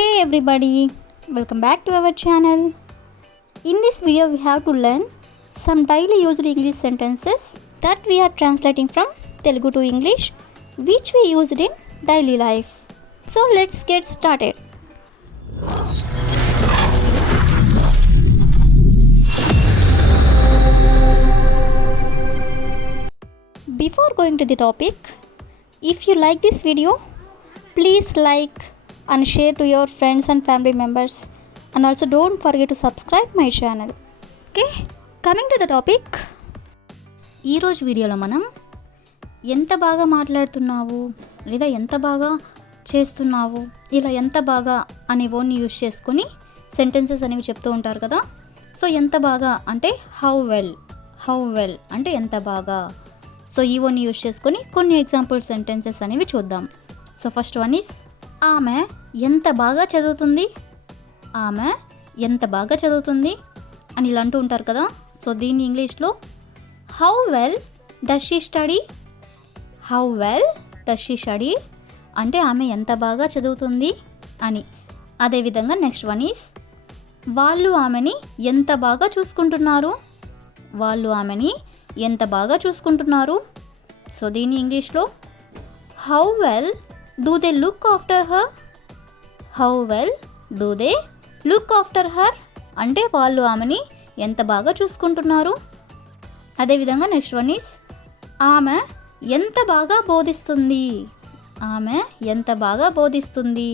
Hey everybody, welcome back to our channel. In this video we have to learn some daily used English sentences that we are translating from Telugu to English which we used in daily life. So let's get started. Before going to the topic, if you like this video, please like and share to your friends and family members, and also don't forget to subscribe my channel. Okay, coming to the topic, ఈ రోజు వీడియోలో మనం ఎంత బాగా మాట్లాడుతున్నావు లేదా ఎంత బాగా చేస్తున్నావు ఇలా ఎంత బాగా అనే వర్డ్ని యూజ్ చేసుకొని సెంటెన్సెస్ అనేవి చెప్తూ ఉంటారు కదా. సో ఎంత బాగా అంటే హౌ వెల్ అంటే ఎంత బాగా. సో ఈ వర్డ్ని యూజ్ చేసుకొని కొన్ని ఎగ్జాంపుల్ సెంటెన్సెస్ అనేవి చూద్దాం. సో ఫస్ట్ వన్ ఈస్ ఆమె ఎంత బాగా చదువుతుంది, ఆమె ఎంత బాగా చదువుతుంది అని ఇలా అంటూ ఉంటారు కదా. సో దీన్ని ఇంగ్లీష్లో how well does she study, how well does she study అంటే ఆమె ఎంత బాగా చదువుతుంది అని. అదేవిధంగా నెక్స్ట్ వన్ ఈస్ వాళ్ళు ఆమెని ఎంత బాగా చూసుకుంటున్నారు, వాళ్ళు ఆమెని ఎంత బాగా చూసుకుంటున్నారు. సో దీన్ని ఇంగ్లీష్లో how well do they look after her, how well do they look after her అంటే వాళ్ళు ఆమెని ఎంత బాగా చూసుకుంటున్నారు. అదేవిధంగా నెక్స్ట్ వన్ ఈస్ ఆమె ఎంత బాగా బోధిస్తుంది, ఆమె ఎంత బాగా బోధిస్తుంది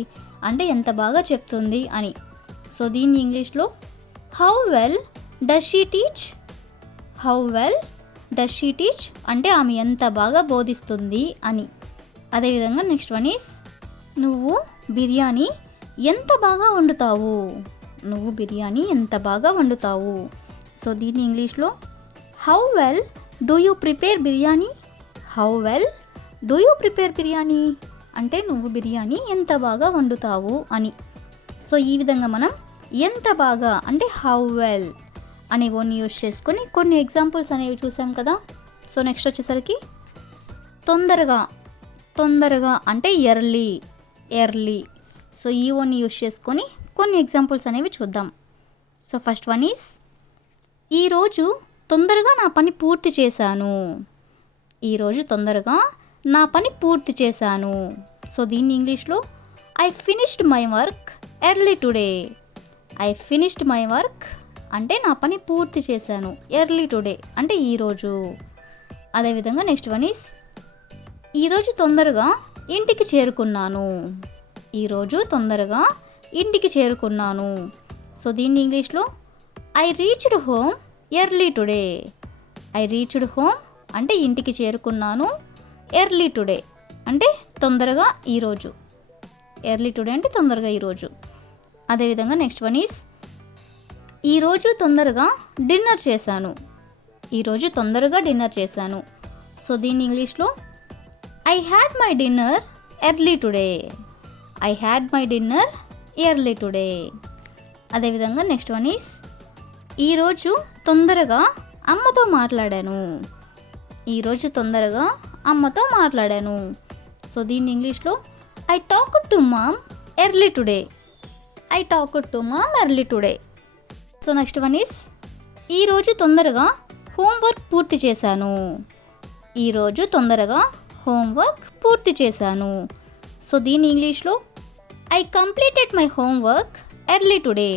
అంటే ఎంత బాగా చెప్తుంది అని. సో దీన్ని ఇంగ్లీష్లో how well does she teach, how well does she teach అంటే ఆమె ఎంత బాగా బోధిస్తుంది అని. అదేవిధంగా నెక్స్ట్ వన్ ఈస్ నువ్వు బిర్యానీ ఎంత బాగా వండుతావు, నువ్వు బిర్యానీ ఎంత బాగా వండుతావు. సో దీన్ని ఇంగ్లీష్లో how well do you prepare biryani, how well do you prepare biryani అంటే నువ్వు బిర్యానీ ఎంత బాగా వండుతావు అని. సో ఈ విధంగా మనం ఎంత బాగా అంటే హౌ వెల్ అనే వర్డ్ని యూజ్ చేసుకొని కొన్ని ఎగ్జాంపుల్స్ అనేవి చూసాం కదా. సో నెక్స్ట్ వచ్చేసరికి తొందరగా అంటే ఎర్లీ. సో ఈ వర్డ్ని యూజ్ చేసుకొని కొన్ని ఎగ్జాంపుల్స్ అనేవి చూద్దాం. సో ఫస్ట్ వన్ ఈస్ ఈరోజు తొందరగా నా పని పూర్తి చేశాను, ఈరోజు తొందరగా నా పని పూర్తి చేశాను. సో దీన్ని ఇంగ్లీష్లో I finished my work early today, I finished my work అంటే నా పని పూర్తి చేశాను, ఎర్లీ టుడే అంటే ఈరోజు. అదేవిధంగా నెక్స్ట్ వన్ ఈస్ ఈరోజు తొందరగా ఇంటికి చేరుకున్నాను, ఈరోజు తొందరగా ఇంటికి చేరుకున్నాను. సో దీన్ని ఇంగ్లీష్లో I reached home early today, I reached home అంటే ఇంటికి చేరుకున్నాను, ఎర్లీ టుడే అంటే తొందరగా ఈరోజు, ఎర్లీ టుడే అంటే తొందరగా ఈరోజు. అదేవిధంగా నెక్స్ట్ వన్ ఈస్ ఈరోజు తొందరగా డిన్నర్ చేశాను, ఈరోజు తొందరగా డిన్నర్ చేశాను. సో దీన్ని ఇంగ్లీష్లో I had my dinner early today, I had my dinner early today. అదేవిధంగా నెక్స్ట్ వన్ ఈస్ ఈరోజు తొందరగా అమ్మతో మాట్లాడాను, ఈరోజు తొందరగా అమ్మతో మాట్లాడాను. సో దీన్ని ఇంగ్లీష్లో I talked to mom early today, I talked to mom early today. So next one is ఈరోజు తొందరగా హోంవర్క్ పూర్తి చేశాను, ఈరోజు తొందరగా హోంవర్క్ పూర్తి చేశాను. సో దీని ఇంగ్లీష్లో I completed my homework early today,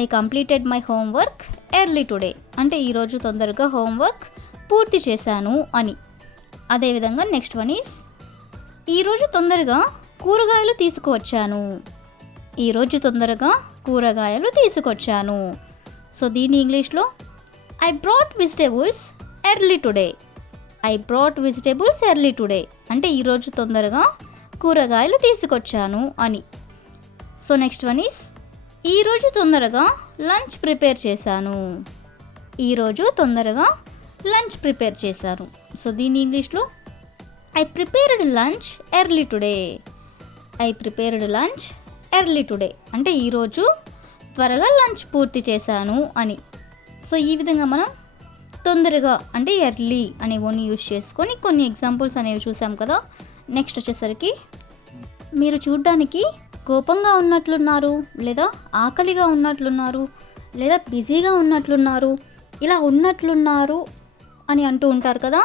I completed my homework early today అంటే ఈరోజు తొందరగా హోంవర్క్ పూర్తి చేశాను అని. అదేవిధంగా నెక్స్ట్ వన్ ఈస్ ఈరోజు తొందరగా కూరగాయలు తీసుకువచ్చాను, ఈరోజు తొందరగా కూరగాయలు తీసుకొచ్చాను. సో దీని ఇంగ్లీష్లో I brought vegetables early today, I brought vegetables early today అంటే ఈరోజు తొందరగా కూరగాయలు తీసుకొచ్చాను అని. సో నెక్స్ట్ వన్ ఈస్ ఈరోజు తొందరగా లంచ్ ప్రిపేర్ చేశాను, ఈరోజు తొందరగా లంచ్ ప్రిపేర్ చేశాను. సో దీని ఇంగ్లీష్లో I prepared lunch early today, I prepared lunch early today అంటే ఈరోజు త్వరగా లంచ్ పూర్తి చేశాను అని. సో ఈ విధంగా మనం తొందరగా అంటే ఎర్లీ అనే వర్డ్ని యూజ్ చేసుకొని కొన్ని ఎగ్జాంపుల్స్ అనేవి చూసాం కదా. నెక్స్ట్ వచ్చేసరికి మీరు చూడడానికి కోపంగా ఉన్నట్లున్నారు, లేదా ఆకలిగా ఉన్నట్లున్నారు, లేదా బిజీగా ఉన్నట్లున్నారు, ఇలా ఉన్నట్లున్నారు అని అంటూ ఉంటారు కదా.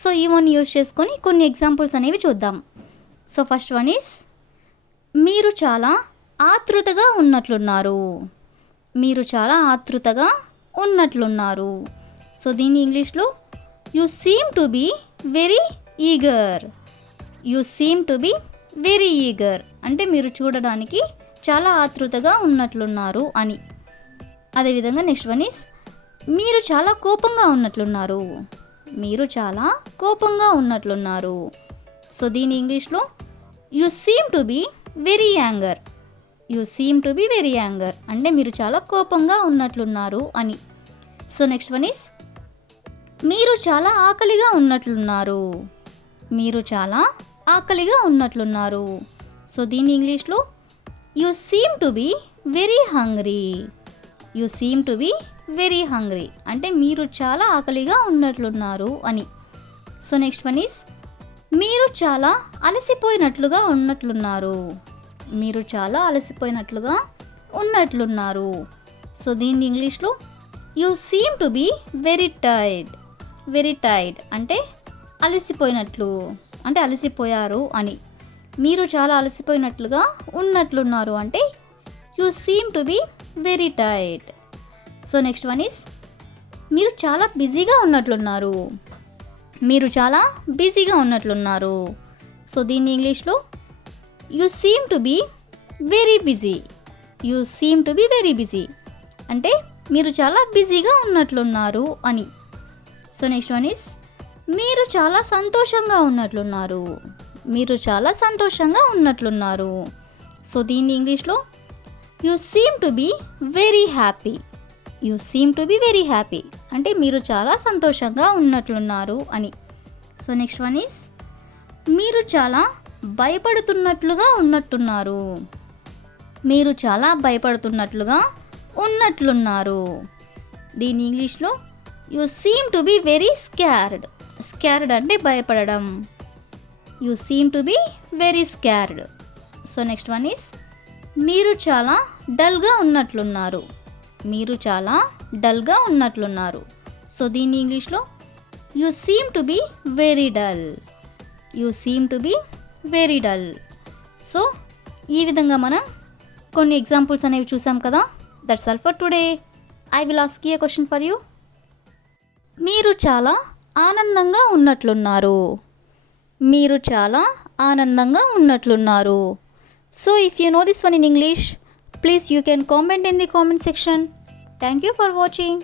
సో ఈ వన్ యూజ్ చేసుకొని కొన్ని ఎగ్జాంపుల్స్ అనేవి చూద్దాం. సో ఫస్ట్ వన్ ఈస్ మీరు చాలా ఆతృతగా ఉన్నట్లున్నారు. మీరు చాలా ఆతృతగా ఉన్నట్లున్నారు. సో దీన్ని ఇంగ్లీష్లో you seem to be very eager. You seem to be very eager అంటే మీరు చూడడానికి చాలా ఆతృతగా ఉన్నట్లున్నారు అని. అదేవిధంగా నెక్స్ట్ వన్ ఈస్ మీరు చాలా కోపంగా ఉన్నట్లున్నారు. మీరు చాలా కోపంగా ఉన్నట్లున్నారు. సో దీని ఇంగ్లీష్లో you seem to be very anger. You seem to be very anger అంటే మీరు చాలా కోపంగా ఉన్నట్లున్నారు అని. సో నెక్స్ట్ వన్ ఈస్ మీరు చాలా ఆకలిగా ఉన్నట్లున్నారు. మీరు చాలా ఆకలిగా ఉన్నట్లున్నారు. సో దీని ఇంగ్లీష్లో you seem to be very hungry. You seem to be very hungry అంటే మీరు చాలా ఆకలిగా ఉన్నట్లున్నారు అని. సో నెక్స్ట్ వన్ ఈస్ మీరు చాలా అలసిపోయినట్లుగా ఉన్నట్లున్నారు. మీరు చాలా అలసిపోయినట్లుగా ఉన్నట్లున్నారు. సో దీన్ని ఇంగ్లీష్లో you seem to be very tired. Very tired అంటే అలసిపోయినట్లు అంటే అలసిపోయారు అని. మీరు చాలా అలసిపోయినట్లుగా ఉన్నట్లున్నారు అంటే you seem to be very tired. So next one is మీరు చాలా బిజీగా ఉన్నట్లున్నారు. మీరు చాలా బిజీగా ఉన్నట్లున్నారు. సో దీన్ని ఇంగ్లీష్లో you seem to be very busy. You seem to be very busy అంటే మీరు చాలా బిజీగా ఉన్నట్లున్నారు అని. సో నెక్స్ట్ వన్ ఈస్ మీరు చాలా సంతోషంగా ఉన్నట్లున్నారు. మీరు చాలా సంతోషంగా ఉన్నట్లున్నారు. సో దీన్ని ఇంగ్లీష్లో you seem to be very happy. You seem to be very happy అంటే మీరు చాలా సంతోషంగా ఉన్నట్లున్నారు అని. సో నెక్స్ట్ వన్ ఈస్ మీరు చాలా భయపడుతున్నట్లుగా ఉన్నట్టున్నారు. మీరు చాలా భయపడుతున్నట్లుగా ఉన్నట్లున్నారు. దీని ఇంగ్లీష్లో you seem to be very scared. Scared అంటే భయపడడం. You seem to be very scared. So next one is మీరు చాలా డల్గా ఉన్నట్లున్నారు. మీరు చాలా డల్గా ఉన్నట్లున్నారు. సో దీన్ని ఇంగ్లీష్లో you seem to be very dull. You seem to be very dull. So ఈ విధంగా మనం కొన్ని ఎగ్జాంపుల్స్ అనేవి చూసాం కదా. That's all for today. I will ask you a question for you. మీరు చాలా ఆనందంగా ఉన్నట్లున్నారు. మీరు చాలా ఆనందంగా ఉన్నట్లున్నారు. So if you know this one in English, please you can comment in the comment section. Thank you for watching.